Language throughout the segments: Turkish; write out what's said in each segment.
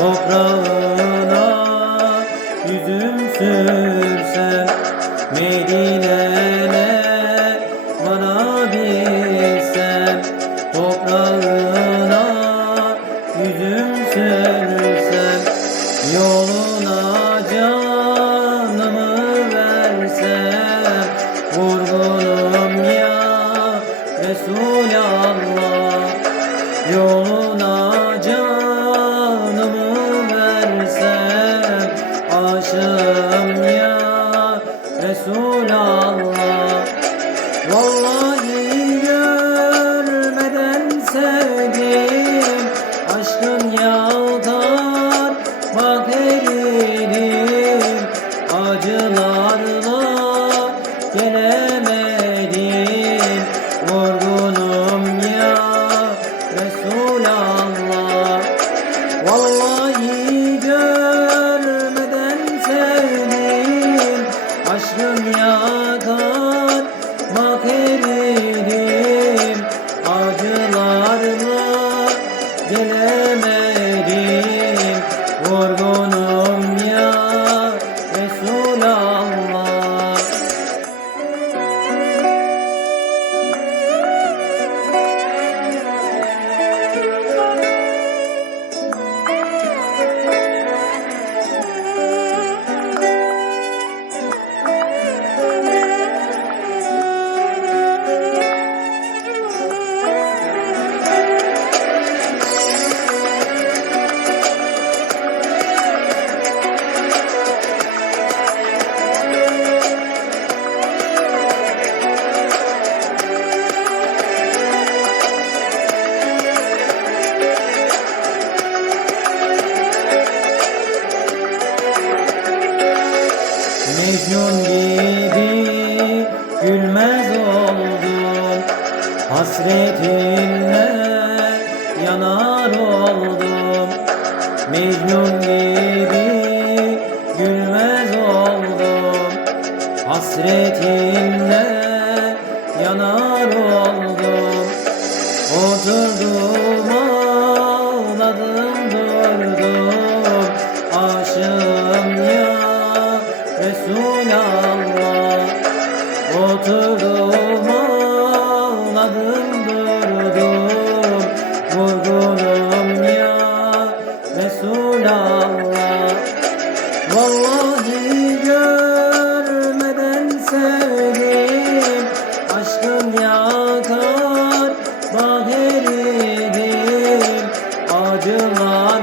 toprağına yüzüm sürsem Medine'ne varabilsem toprağına yüzüm sürsem yoluna canımı versem vurgunum ya Resulallah Acılarla gelemedim. Vurgunum ya Resulallah. Vallahi görmeden sevdim. Aşkın yakar bak eridim Acılarla gelemedim. Vurgunum gülmez oldum Hasretinle yanar oldum. Mecnun gibi gülmez oldum. Hasretinle yanar oldum. Oturdum ağladım durdum. Aşığım ya Resulallah Oturdum ağladım durdum Vurgunum ya Resulallah Vallahi görmeden sevdim. Aşkın yakar bak eridim Acılar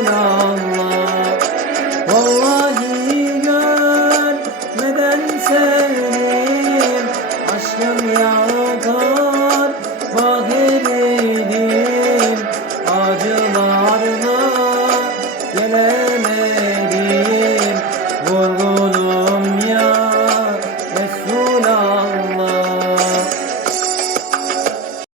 নাম